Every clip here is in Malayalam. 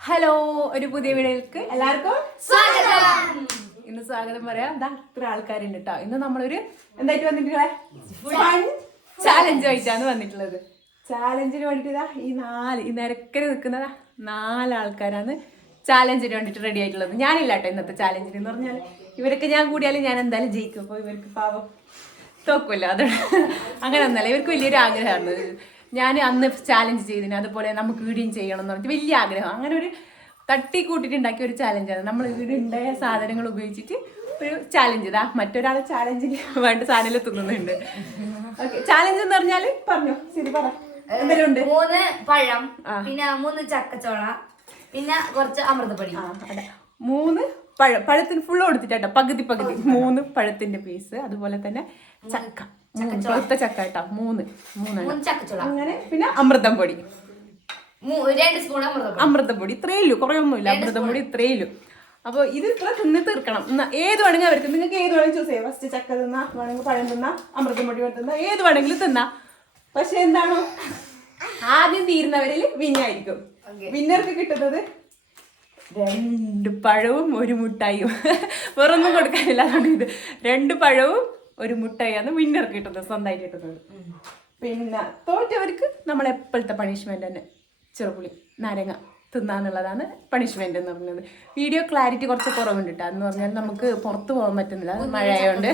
ഹലോ, ഒരു പുതിയ വീഡിയോയിലേക്ക് എല്ലാവർക്കും സ്വാഗതം. ഇന്ന് സ്വാഗതം പറയാം. എന്താ ഇത്ര ആൾക്കാരുണ്ട് കേട്ടോ. ഇന്ന് നമ്മളൊരു എന്തായിട്ട് വന്നിട്ടുള്ള ചാലഞ്ച് ആയിട്ടാണ് വന്നിട്ടുള്ളത്. ചാലഞ്ചിന് വേണ്ടിട്ട് ഈ നിരക്കരെ നിൽക്കുന്നതാ 4 ആൾക്കാരാണ് ചാലഞ്ചിന് വേണ്ടിട്ട് റെഡി ആയിട്ടുള്ളത്. ഞാനില്ല കേട്ടോ ഇന്നത്തെ ചാലഞ്ചിന് എന്ന് പറഞ്ഞാൽ ഇവരൊക്കെ ഞാൻ കൂടിയാലും ഞാൻ എന്തായാലും ജയിക്കും. അപ്പോൾ ഇവർക്ക് പാവം തോക്കുമല്ലോ, അത് അങ്ങനെ ഒന്നല്ല. ഇവർക്ക് വലിയൊരു ആഗ്രഹമാണ്. ഞാൻ അന്ന് ചാലഞ്ച് ചെയ്തിന്, അതുപോലെ നമുക്ക് വീഡിയോ ചെയ്യണം എന്ന് പറഞ്ഞിട്ട് വലിയ ആഗ്രഹം. അങ്ങനെ ഒരു തട്ടി കൂട്ടിയിട്ടുണ്ടാക്കിയ ഒരു ചാലഞ്ചാണ്. നമ്മൾ വീടുണ്ടായ സാധനങ്ങൾ ഉപയോഗിച്ചിട്ട് ഒരു ചാലഞ്ച്. ഇതാ മറ്റൊരാൾ ചാലഞ്ചിന് വേണ്ട സാധനം തിന്നുന്നുണ്ട്. ഓക്കെ, ചാലഞ്ച് എന്ന് പറഞ്ഞാൽ പറഞ്ഞോ, ശരി പറ. എന്തെങ്കിലും ഉണ്ട്? 3 പഴം, പിന്നെ 3 ചക്കച്ചോള, പിന്നെ കുറച്ച് അമൃതപ്പൊടി. അതെ, 3 പഴം. പഴത്തിന് ഫുള്ള് കൊടുത്തിട്ടോ, പകുതി 3 പഴത്തിന്റെ പീസ്. അതുപോലെ തന്നെ ചക്ക, പഴുത്ത ചക്ക കേട്ടോ, 3 ചക്കച്ചോള. അങ്ങനെ പിന്നെ അമൃതം പൊടി, 2 സ്പൂൺ അമൃതപ്പൊടി. ഇത്രയേ ഉള്ളൂ, കുറയൊന്നുമില്ല. അമൃതപ്പൊടി ഇത്രയേ ഉള്ളൂ. അപ്പോൾ ഇത് ഇത്ര തിന്ന് തീർക്കണം. ഏത് വേണമെങ്കിൽ അവർക്ക്, നിങ്ങൾക്ക് ഏത് വേണമെങ്കിൽ ചൂസ് ചെയ്യാം. ഫസ്റ്റ് ചക്ക തിന്നാ, വേണമെങ്കിൽ പഴം തിന്നാ, അമൃതം പൊടി തിന്നാ, ഏത് വേണമെങ്കിലും തിന്നാ. പക്ഷെ എന്താണോ ആദ്യം തീരുന്നവരിൽ വിന്നായിരിക്കും. വിന്നർക്ക് കിട്ടുന്നത് 2 പഴവും 1 മുട്ടായും. വേറൊന്നും കൊടുക്കാനില്ല. അതുകൊണ്ട് ഇത് 2 പഴവും 1 മുട്ടായാണ് വിന്നർക്ക് കിട്ടുന്നത്, സ്വന്തമായിട്ട് കിട്ടുന്നത്. പിന്നെ തോറ്റവർക്ക് നമ്മൾ എപ്പോഴത്തെ പണിഷ്മെന്റ് തന്നെ ചെറുപുളി നാരങ്ങ തിന്നാന്നുള്ളതാണ് പണിഷ്മെന്റ് എന്ന് പറയുന്നത്. വീഡിയോ ക്ലാരിറ്റി കുറച്ച് കുറവുണ്ട് കേട്ടോ. എന്ന് പറഞ്ഞാൽ നമുക്ക് പുറത്ത് പോകാൻ പറ്റുന്നില്ല, മഴ ആയതുകൊണ്ട്.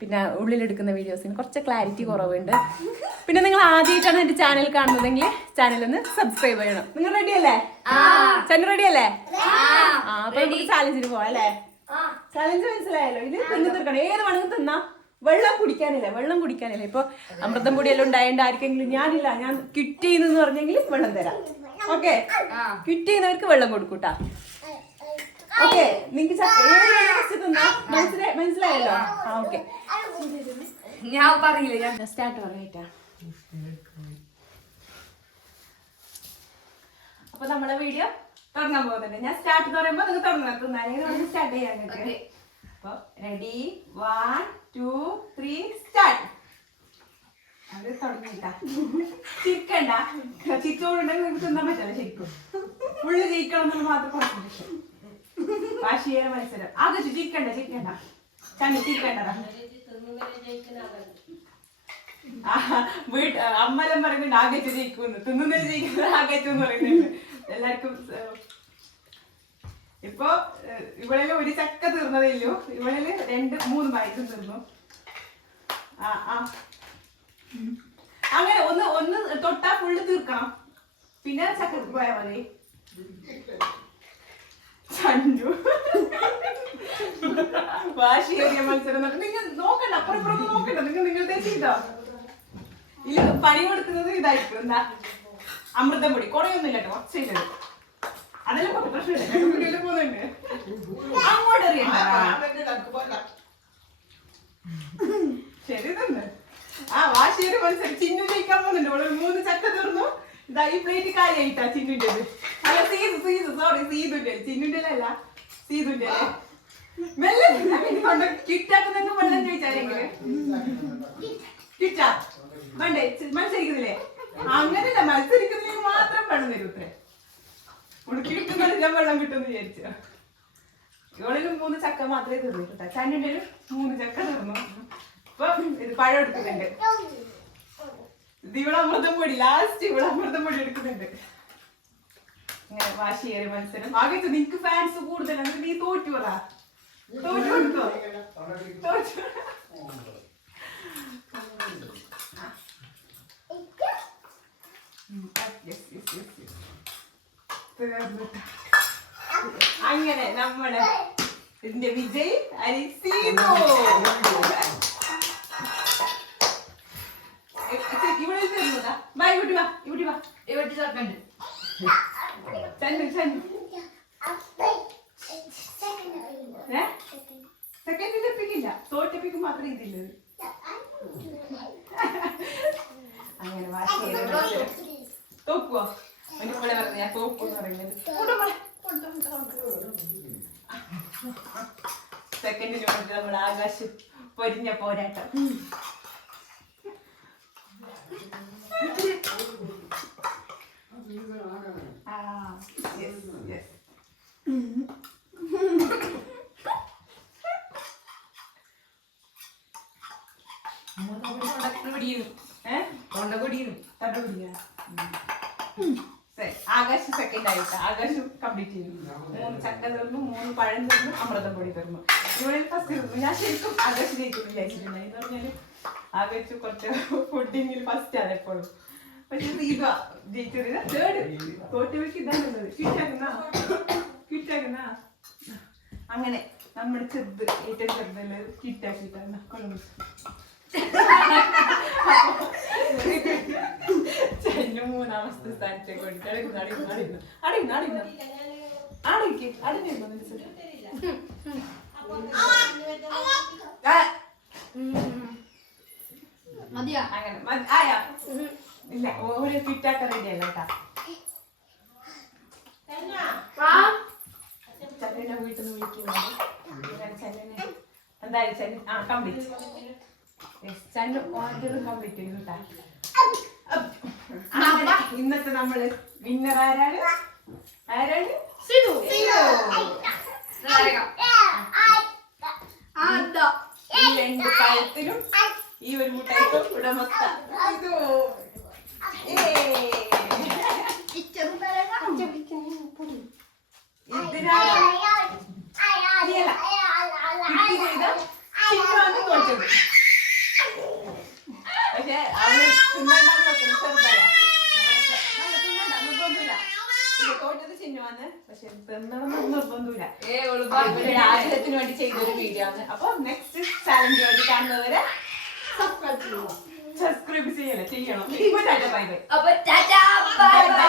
പിന്നെ ഉള്ളിലെടുക്കുന്ന വീഡിയോസിന് കുറച്ച് ക്ലാരിറ്റി കുറവുണ്ട്. പിന്നെ നിങ്ങൾ ആദ്യമായിട്ടാണ് എൻ്റെ ചാനൽ കാണുന്നതെങ്കിൽ ചാനലൊന്ന് സബ്സ്ക്രൈബ് ചെയ്യണം. നിങ്ങൾ റെഡി അല്ലേ? ചാനൽ റെഡി അല്ലേ? അപ്പൊ നമുക്ക് ചാലഞ്ചിന് പോവാം അല്ലേ? ചാലഞ്ച് മനസ്സിലായല്ലോ. ഇത് തിന്നു തീർക്കണം. ഏത് വേണമെങ്കിൽ തിന്നാ. വെള്ളം കുടിക്കാനില്ല. ഇപ്പൊ അമൃതം പൊടിയെല്ലാം ഉണ്ടായതുകൊണ്ട് ആർക്കെങ്കിലും ഞാനില്ല, ഞാൻ ക്വിറ്റ് ചെയ്യുന്നെന്ന് പറഞ്ഞെങ്കിൽ വെള്ളം തരാം. ഓക്കെ, ക്വിറ്റ് ചെയ്യുന്നവർക്ക് വെള്ളം കൊടുക്കൂട്ടാ. ഓക്കെ, നിങ്ങൾക്ക് തിന്നാ. മനസ്സിലായല്ലോ? ഓക്കെ, ഞാൻ പറയില്ല, ഞാൻ സ്റ്റാർട്ട് പറയട്ടാ. അപ്പൊ നമ്മളെ വീഡിയോ തുടങ്ങാൻ പോകുന്നുണ്ട്. ഞാൻ സ്റ്റാർട്ട് പറയുമ്പോ നിങ്ങൾ തുടങ്ങണം. തിന്നാനും സ്റ്റാർട്ട് ചെയ്യാൻ നിങ്ങൾക്ക്. അപ്പൊ റെഡി, 1 2 3 സ്റ്റാർട്ട്. അത് തുടങ്ങിട്ടാ. ചിരിക്കണ്ട, ചിരിച്ചോടുണ്ടെങ്കിൽ നിങ്ങൾക്ക് തിന്നാൻ പറ്റില്ല. ശരിക്കും ഉള്ളു ജയിക്കണം എന്നുള്ള മാത്രം കോൺസെൻട്രേഷൻ. വാശിയേര മത്സരം. ആകെ ചിരിക്കണ്ട ചങ്ങ ചിരിക്കണ്ടതാ. അമ്മലും പറയുന്നുണ്ട് ആകച്ചു ജയിക്കുന്നു, തിന്നുന്നതിൽ ജയിക്കുന്നത് ആകച്ചു എന്ന് പറയുന്നുണ്ട് എല്ലാവർക്കും. ഇപ്പൊ ഇവളില് 1 ചക്ക തീർന്നതേ ഉള്ളൂ. ഇവളില് 2 3 മയക്കും തീർന്നു. അങ്ങനെ ഒന്ന് തൊട്ടാ ഫുള്ള് തീർക്കണം. പിന്നെ ചക്ക പോയാ മതി. ചണ്ടു വാശിയേറിയ മത്സരം. നിങ്ങൾ നോക്കണ്ട, അപ്പുറം നോക്കണ്ട. നിങ്ങൾ ചെയ്തോ. ഇതിൽ പണി കൊടുക്കുന്നത് ഇതായിരിക്കും. എന്താ, അമൃതം പൊടി. കുറയൊന്നുമില്ല കേട്ടോ, കുറച്ചില്ല. അതെല്ലാം കുറച്ച് പ്രശ്നമില്ല. പോകുന്നുണ്ട് അങ്ങോട്ട് അറിയണ്ട. ശരി തന്നെ. വാശിയേറിയ മത്സരം. ചിന്നു ജയിക്കാൻ പോകുന്നുണ്ട്. ഇവിടെ 3 ചക്ക തീർന്നു. ഇതാ ഈ പ്ലേറ്റ് കാര്യമായിട്ടാ ചിന്നുൻ്റെത്. അല്ല, സീതുന്റെ ചിന്നുന്റെ അല്ല, സീതുന്റെ. മെല്ലെ കിറ്റാക്കുന്ന വെള്ളം ചോദിച്ചാരെങ്കിലും കിറ്റാ വേണ്ടേ? മത്സരിക്കുന്നില്ലേ? അങ്ങനെയല്ല, മത്സരിക്കുന്നില്ലെങ്കിൽ മാത്രം വെള്ളം തരും. ഇത്രേ കിട്ടുന്നില്ല, വെള്ളം കിട്ടുമെന്ന് വിചാരിച്ചു. ഇവളിലും 3 ചക്ക മാത്രമേ തീർന്നിട്ടാ. ചന്നുന്റെ 3 ചക്ക തീർന്നു. ഇപ്പൊ ഇത് പഴം എടുക്കുന്നുണ്ട്. ഇവിടെ അമൃതം പൊടി. ലാസ്റ്റ് ഇവിടെ അമൃതം പൊടി എടുക്കുന്നുണ്ട്. ഇങ്ങനെ വാശിയേറിയ മത്സരം. ആകെ നിനക്ക് ഫാൻസ് കൂടുതലാണ്. നീ തോറ്റു പറ. തോറ്റു കൊടുത്തോ? തോറ്റു. അങ്ങനെ നമ്മള് ഇതിന്റെ വിജയ് അരിസീനോ. ഇവിടെ തരുന്നതാ. ബൈ, ഇവിടെ വാ. ഇവിടെ ചേർക്കണ്ട്. സെക്കൻഡിൽ എപ്പിക്കില്ല, തോറ്റപ്പിക്ക് മാത്രമേ ഇതില്ല. അങ്ങനെ തോക്കുവോ? ഇവിടെ പറഞ്ഞ ഞാൻ തോക്കൂന്ന് പറയുന്നത്. സെക്കൻഡിൽ നമ്മൾ ആകാശം പൊരിഞ്ഞ പോരാട്ടം. Yes. ആകാശ് സെക്കൻഡ് ആയിട്ട് ആകാശ് കംപ്ലീറ്റ് ചെയ്തു. 3 ചക്ക തീർന്നു, 3 പഴം തീർന്നു, അമൃതം പൊടി തീർന്നു. ഇവിടെ ഫസ്റ്റ് തീർന്നു. ഞാൻ ശരിക്കും ആകാശ് ജയിക്കുന്നു വിചാരിച്ചിട്ടുണ്ട്. എന്ന് പറഞ്ഞാല് ആകാശ് കുറച്ച് ഫുഡിങ്ങിൽ ഫസ്റ്റ് ആണ് എപ്പോഴും. പക്ഷെ ഇതാ ജയിച്ചത് തേർഡ്. തോറ്റുവയ്ക്ക് ഇതാണുള്ളത്. കിട്ടാക്കുന്ന അങ്ങനെ നമ്മുടെ ചെറുത് ഏറ്റവും ചെറുതല്ലേ കിട്ടാക്കിട്ടാണ് കൊള്ളുന്നത്. ചെന്നു 3ാമത്തെ സ്ഥാനത്തേക്ക് വേണ്ടിട്ട് അടയ്ക്കുന്നു. അങ്ങനെ ആയാ ഇല്ല ഒരു കിറ്റാക്ക റെഡി അല്ല കേട്ടാ. ചക്കനെ വീട്ടിൽ നിന്ന് വിളിക്കുന്നത് എന്തായാലും ചെന്നു കംപ്ലീറ്റ് ചെന്നു ഓർഡറും കംപ്ലീറ്റ് ചെയ്തു കേട്ടാ. ഇന്നത്തെ നമ്മള് വിന്നർ ആരാണ്? ഈ 2 പഴത്തിനും ഈ ഒരു മുട്ടായിക്കും ഉടമസ്ഥ പക്ഷെ അവന് തിന്നണ്ടെന്ന് വെക്കുന്നു. ചെറുതല്ല നിർബന്ധമില്ല. തോറ്റത് ചിഹ്നമാണ്. പക്ഷെ തിന്നണമെന്ന് നിർബന്ധമില്ല. ആഗ്രഹത്തിന് വേണ്ടി ചെയ്തൊരു വീഡിയോ ആണ്. അപ്പൊ നെക്സ്റ്റ് ചാലഞ്ച് വേണ്ടി കാണുന്നവരെ സബ്സ്ക്രൈബ് ചെയ്യണം. ഇപ്പൊ ടാറ്റ ബൈ ബൈ. അപ്പൊ ടാറ്റ ബൈ ബൈ.